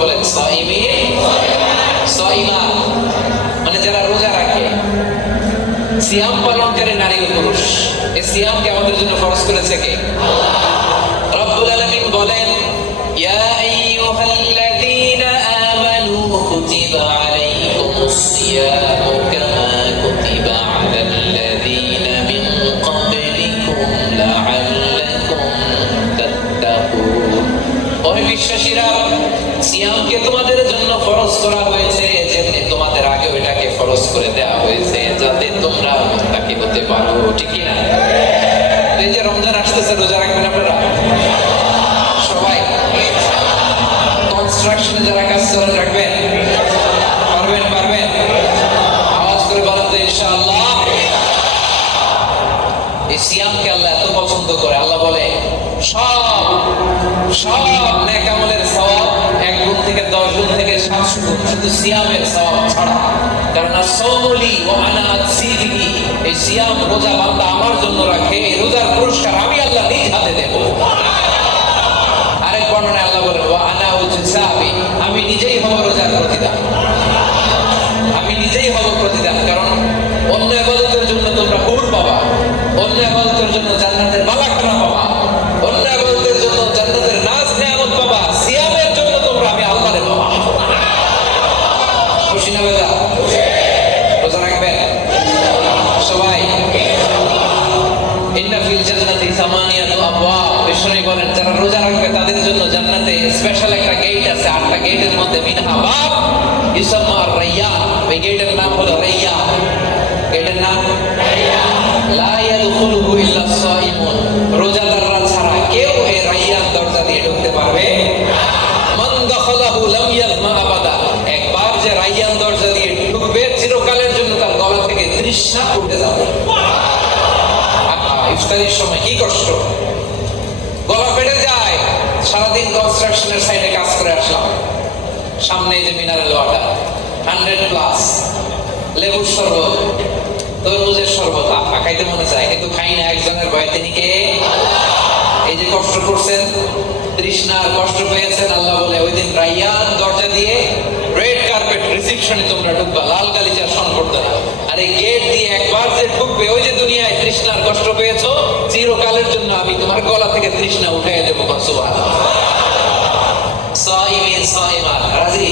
বলেন, সাইমিন সাইমা, মানে যারা রোজা রাখে। সিয়াম পালনকারী নারী ও পুরুষ, এই সিয়ামকে আমাদের জন্য ফরজ করেছে কে? রব্বুল আলামিন বলেন, ইয়া আইয়ুহাল্লাযীনা আমানু কুতিবা আলাইকুমুস সিয়ামু কামা কুতিবা আলাল্লাযীনা মিন ক্বাবলিকুম লাআল্লাকুম তাত্তাকুন। ও বিশ্বাসীরা, সিয়ামকে তোমাদের জন্য ফরজ করা হয়েছে, যেমনি তোমাদের আগেও এটাকে ফরজ করে দেওয়া হয়েছে, যাতে তোমরা মুত্তাকি হতে পারো। ঠিক কি না? এই যে রমজান আসতেছে, রোজা রাখবেন আপনারা সবাই? কনস্ট্রাকশনে যারা কাজ করেন রাখবেন? পারবেন? পারবেন? আওয়াজ করে বলেন তো ইনশাআল্লাহ। এই সিয়ামকে আল্লাহ এত পছন্দ করে, আল্লাহ বলে সব নেক আমলের সওয়াব 1 গুণ থেকে 10 গুণ থেকে 700 গুণ, শুধু সিয়ামের সওয়াব ছাড়া। কারণ সাওমুলি ওয়া আনা আযিবিহি, এই সিয়াম রোজা বান্দা আমার জন্য রাখে, এই রোজার পুরস্কার আমি আল্লাহ নিজ হাতে দেব। আরেক বর্ণনায় আল্লাহ বলেন, ওয়া আনা উজসাবি, আমি নিজেই হব রোজার প্রতিদান, আমি নিজেই হব প্রতিদান। কারণ অন্য ইবাদতের জন্য তোমরা হুর পাবা, অন্য ইবাদতের জন্য জান্নাতের মালাখানা পাবা, অন্য ইবাদতের জন্য জান্নাতের নাজ নিয়ামত পাবা, সিয়ামের জন্য তোমরা আমি আল্লাহরে পাবা। খুশি না বেজা? রোজা রাখবেন সবাই? ইন্না ফিল জান্নাতি সামানিয়াতু আবওয়াব, বিষ্ণু বলেন যারা রোজা রাখবে তাদের জন্য জান্নাতে স্পেশাল একটা গেট আছে, 8টা গেটের মধ্যে মিনহা বাব ইউসাম্মা আর-রায়্যান, এই গেটের নাম হলো রায়্যান। গেটের নাম রায়্যান। লা ইয়াদখুলুহু ইল্লা সাইমুন, রোজাদাররা ছাড়া কেউ এই রায়্যান দরজা দিয়ে ঢুকতে পারবে না। মান দাখালাহু লাম ইয়াযমা আবাদা, একবার যে রায়্যান দরজা দিয়ে ঢুকবে চিরকালের জন্য তার গলা থেকে তৃষ্ণা উঠে যাবে। ইফতারির সময় কি কষ্ট, গলা ফেটে যায়। সারাদিন কনস্ট্রাকশনের সাইডে কাজ করে আসলাম, সামনে যে মিনারেল ওয়াটার 100+, লেবুর শরবত, তরমুজের শরবত, খাইতে মনে চায় কিন্তু খাই না, একজনের ভয়ে। তিনি কে? এই যে কষ্ট করছেন, তৃষ্ণার কষ্ট পেয়েছেন, আল্লাহ বলে ওই দিন রায়্যান দরজা দিয়ে রেড কার্পেট রিসেপশনে তোমরা ঢুকবা, লাল গালিচা শোন করতে না। আর এই গেট দিয়ে একবার যে ঢুকবে, ওই যে দুনিয়ায় তৃষ্ণার কষ্ট পেয়েছো, চিরকালের জন্য আমি তোমার গলা থেকে তৃষ্ণা উঠাই দেবো। সুবহানাল্লাহ। সাইমিন সাইমা, রাজি?